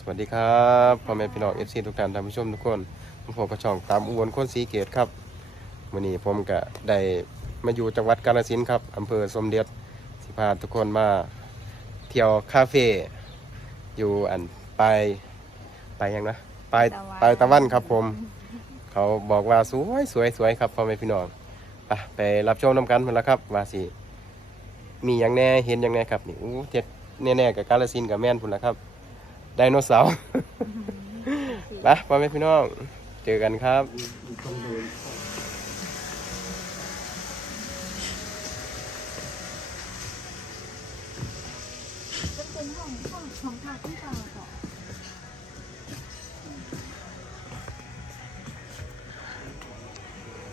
สวัสดีครับพ่อแม่พี่น้องเอฟซีทุกท่านท่านผู้ชมทุกคนผมพบกับช่องตามอุบลคนสีเกตครับวันนี้ผมก็ได้มาอยู่จังหวัดกาฬสินธุ์ครับอำเภอสมเด็จสิพาทุกคนมาเที่ยวคาเฟ่อยู่อันปลายปลายยังนะปลายปลายตะวันครับผม เขาบอกว่าสวยสวยสวยครับพ่อแม่พี่น้องไปไปรับชมน้ำกันหมดแล้วครับว่าสิมีอย่างแน่เห็นอย่างแน่ครับนี่อู้เจ็ดแน่ๆกับกาฬสินธุ์กับแม่นพุ่นละครับ ไดโนเสาร์ไปพ่อแม่พี่น้อง เจอกันครับจะเป็นห้องห้องของทางที่ต่อ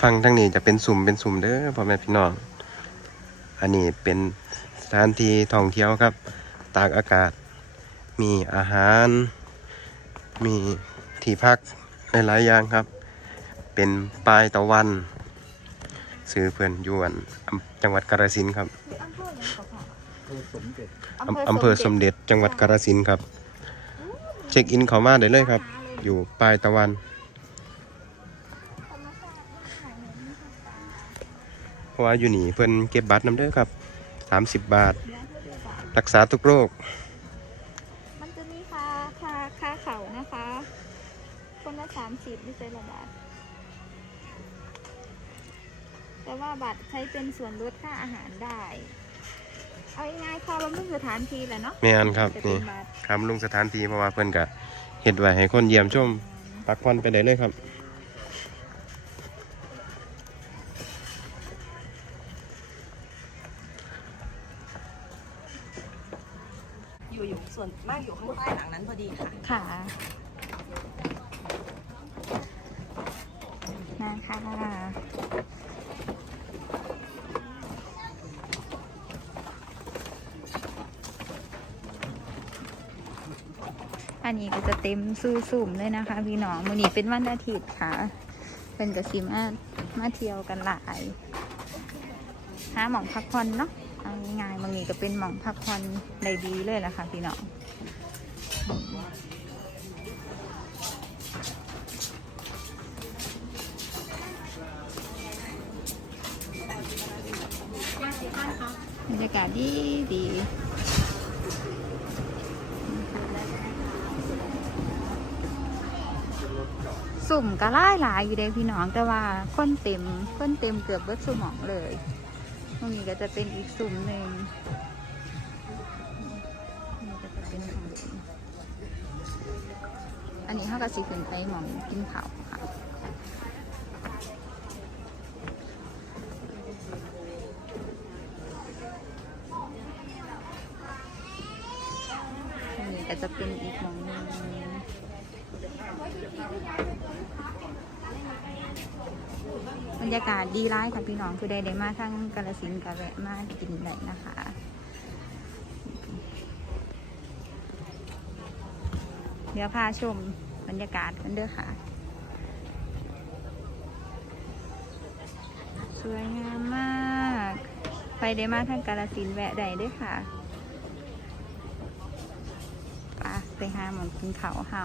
ฟังทั้งนี้จะเป็นสุ่มเป็นสุ่มเด้อพ่อแม่พี่น้อง อันนี้เป็นสถานที่ท่องเที่ยวครับ ตากอากาศ มีอาหาร มีที่พักหลายๆอย่างครับ เป็นปลายตะวัน ซื้อเพื่อนอยวนอำจังหวัดกาฬสินธุ์ครับคืออำเภอยังก่อนค่ะสมเด็จอำอำเภอสมเด็จจังหวัดกาฬสินธุ์ครับ เช็คอินเขามาได้เลยครับ อยู่ปลายตะวันธรรมชาติไม่ขายเงินไม่ขายตาเพราะว่าอยู่นี่เพิ่นเก็บบัตรนำเด้อครับ 30 บาทเลี้ยงเพื่อจะรักษาทุกโรค สามสิบไม่ใช่ละบาท แต่ว่าบัตรใช้เป็นส่วนลดค่าอาหารได้ เอาง่ายๆค่ะว่ามันสถานที่แหละเนาะแม่นครับจะเป็นี่นบัตรคำลงสถานที่เพราะว่าเพิ่นก็เฮ็ดไว้ให้คนเยี่ยมชมพักผ่อนไปได้เลยครับ อยู่อยู่ส่วนมากอยู่ข้างใต้หลังนั้นพอดีค่ะ ค่ะนะ คะอันนี้ก็จะเต็มสู้สุ่มเลยนะคะ พี่น้องมือนี้เป็นวันอาทิตย์ค่ะ เป็นกระสิมามาเที่ยวกันหลายหาหมองพักผ่อนเนาะเอาง่ายๆบางนี้ก็เป็นหมองพักผ่อนได้ดีเลยแหละค่ะ พี่น้องากาศดีดีสุ่มก็ไล่หลายอยู่เด้พี่น้องแต่ว่าคนเต็มคนเต็มเกือบเบิดสมองเลยตรงนี้ก็จะเป็นอีกสุ่มหนึ่งนี่ก็จะเป็นของเด่นอันนี้เขาก็สิขึ้นไปหมองกินเผาวค่ะ อันนี้ ก็จะเป็นอีกหมองนึงบรรยากาศดีร้ายค่ะพี่น้องคือใดได้มาทั้งกาลสินกับแวะมากินได้นะคะเดี๋ยวพาชมบรรยากาศกันเด้อค่ะ สวยงามมาก ไปได้มาทั้งกาลสินแวะได้เด้วยค่ะ ปะ ไปหาหมอนกินเขาเห่า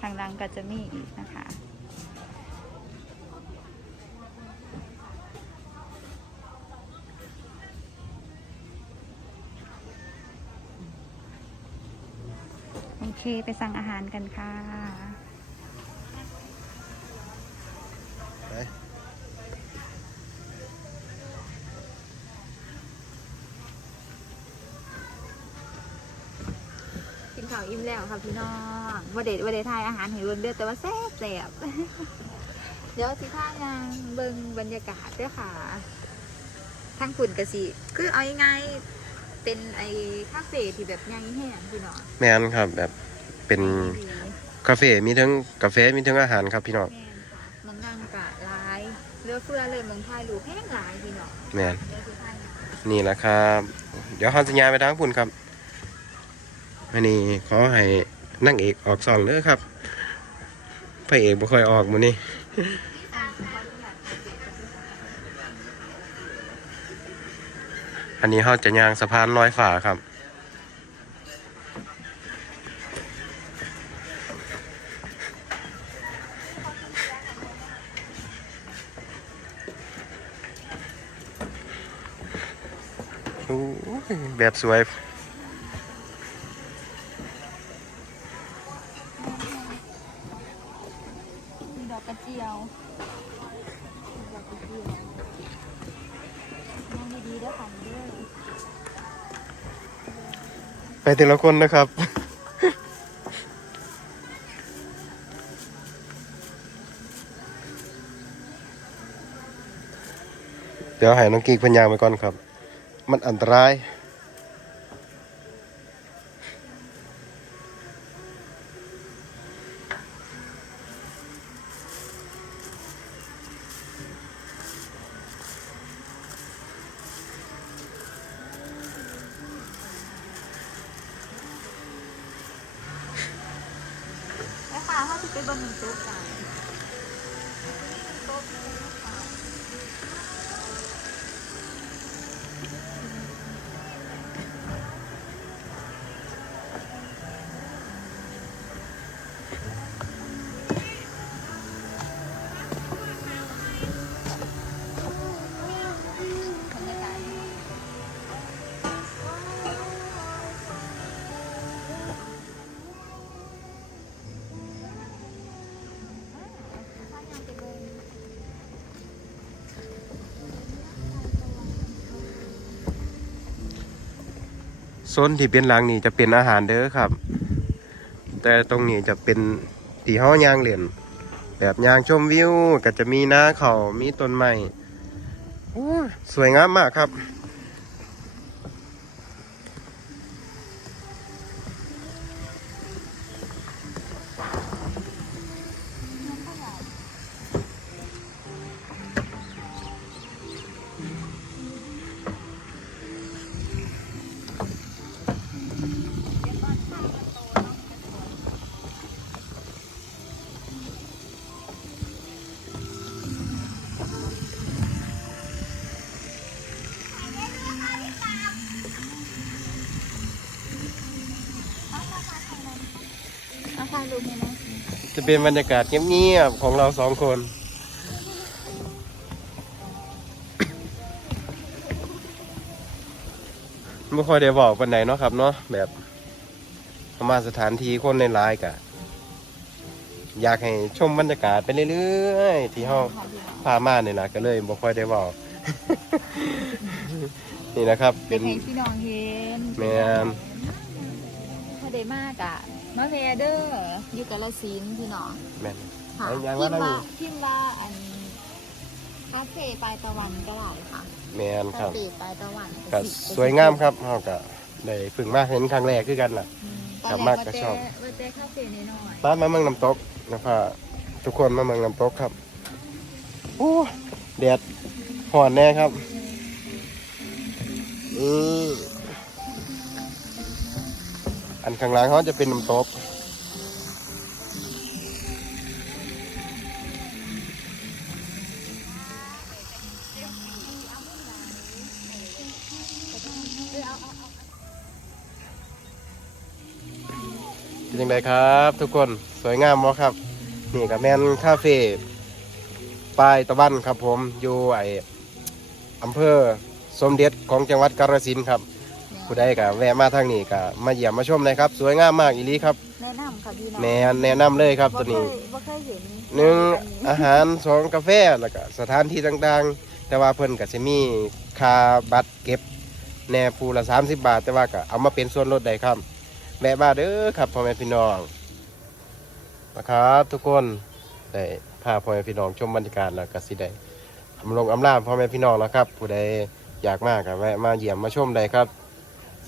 ทางดังก็จะมีอีกนะคะโอเคไปสั่งอาหารกันค่ะ กินข้าว อิ่มแล้วค่ะพี่น้องว่าเด็ดว่าเด็ดทายอาหารให้เบิ่งเด้อแต่ว่าแซ่บแซ่บเดี๋ยวสิพายางเบิ่งบรรยากาศเด้อค่ะทางฝุ่นกะสิคือเอายังไงเป็นไอ้คาเฟ่ที่แบบใหญ่แห้งพี่น้องแม่นครับแบบเป็นดีคาเฟ่มีทั้งกาแฟมีทั้งอาหารครับพี่น้องแม่นค่ะเมืองดังกะหลายเรือเฟือเลยเมืองไทยรูปแห้งหลายพี่น้องแม่นเดี๋ยวสิพายางนี่แหละครับ เดี๋ยวเขาจะย้ายไปทางพุ่นครับ อันนี้ขอให้นั่งเอกออกซองเด้อครับพระเอกบ่ค่อยออกมื้อนี้นี่อะขออนุญาตเก็บเอกสารนี่แหละครับแบบเป็นคาเฟ่มีทั้งกาแฟมีทั้งอาหารครับพี่น้องแม่นค่ะเมืองดังกะหลายเรือเฟือเลยเมืองไทยรูปแห้งหลายพี่น้องเดี๋ยวจันนี้เขาจะยางสะพานลอยฟ้าครับ แบบสวย ดอกกระเจียวมองดีๆด้อค่ะเด้อไปแต่ละคนนะครับ เดี๋ยวให้น้องกิ๊กพญางไปก่อนครับ มันอันตราย แม่ค้า โซนที่เป็นหลังนี่จะเป็นอาหารเด้อครับ แต่ตรงนี้จะเป็นที่เฮายางเหรียญแบบยางชมวิวก็จะมีนาเขามีต้นไม้สวยงามมากครับ เป็นบรรยากาศเงียบๆของเราสองคน ไม่ค่อยได้บอกปันไหนเนาะครับเนาะแบบประมาณสถานที่คนในไลน์กะอยากให้ชมบรรยากาศไปเรื่อยๆ ที่ห้องค่ะพี่น้องพามาเนี่ยนะก็เลยบ่ค่อยได้บอก นี่นะครับ เป็เป็นนไงพี่น้องเห็นแม่นพอได้มากอะ มาแวเดอร์อยู่กาลสินธุ์พี่น้องแม่นค่ะเอาอย่างพิว่ามพ์นั่นว่าพิมพ์ว่าอันคาเฟ่ปลายตะวันก็ได้ค่ะแม่นคคารับเฟ่ปลายตะวันก็สวยงามครับเฮาก็ได้เพึ่งมาเห็นครั้งแรกคือกันล่ะอืกลับมากก็ชอบว่าแต่คาเฟ่น้อยตามมาเมืองน้ำตกนะครับทุกคนมาเมืองน้ำตกครับโอ้แดดห่อนแน่ครับนี่อั อันข้างล่างเขาจะเป็นน้ำตกเป็นยังไงครับ ทุกคนสวยงามมั้ครับ นี่กับแมนคาเฟ่ปลายตะวันครับผมอยู่ไออำเภอสมเด็จของจังหวัดกาฬสินธุ์ครับ ผู้ใดก็แวะมาทางนี้ก็มาเยี่ยมมาชมเลยครับ สวยงามมากอีหลีครับแนะนำค่ะพี่น้องแมนแนะนำเลยครับตัวนี้ บ่เคยบ่เคยเห็นหนึ่งอัอาหารสองกาแฟแล้วก็สถานที่ต่างๆ แต่ว่าเพิ่นก็จะมีค่าบัตรเก็บแหน่ผู้ละ 30 บาท แต่ว่าก็เอามาเป็นส่วนลดได้ครับแวะมาเด้อครับพ่อแม่พี่น้องนะครับทุกคนได้พาพ่อแม่พี่น้องชมบรรยากาศแล้วก็สิได้อำลงอำลาพ่อแม่พี่น้องแล้วครับ ผู้ใดอยากมากก็แวะมาเยี่ยมมาชมได้ครับ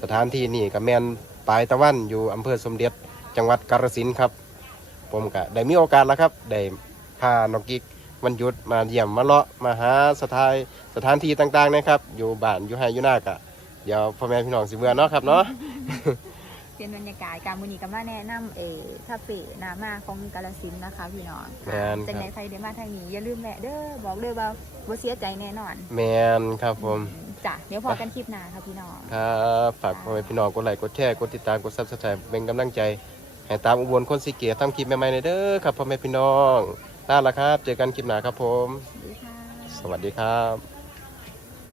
สถานที่นี่ก็แม่นปลายตะวันอยู่อำเภอสมเด็จจังหวัดกาฬสินธุ์ครับ ผมก็ได้มีโอกาสแล้วครับได้พาน้องกิ๊กวันหยุดมาเยี่ยมมาเลาะมาหาสถานสถานที่ต่างๆนะครับ อยู่บ้านอยู่ไฮอยู่หน้ากะเดี๋ยวพ่อแม่พี่น้องสิเบื่อเนาะครับเนาะ เป็นบรรยากาศการมือนี้ก็มาแนะนำเออคาเฟ่นามาของกาลสินธุ์นะคะพี่น้องแม่นจังคไหนรับใครได้มาทางนี้อย่าลืมแวะเด้อบอกเลยว่าบ่เสียใจแน่นอน แมนครับผมไป จ้ะเดี๋ยวพอกันคลิปหน้าค่ะพี่น้อง ครับฝากพ่อแม่พี่น้องกดไลค์กดแชร์กดติดตามกดซับสไครป์เป็นกำลังใจให้ตามอุบลคนสีเกียรติทำคลิปใหม่ๆในเด้อครับพ่อแม่พี่น้องลาละครับ เจอกันคลิปหน้าครับผม สวัสดีค่ะสวัสดีครับ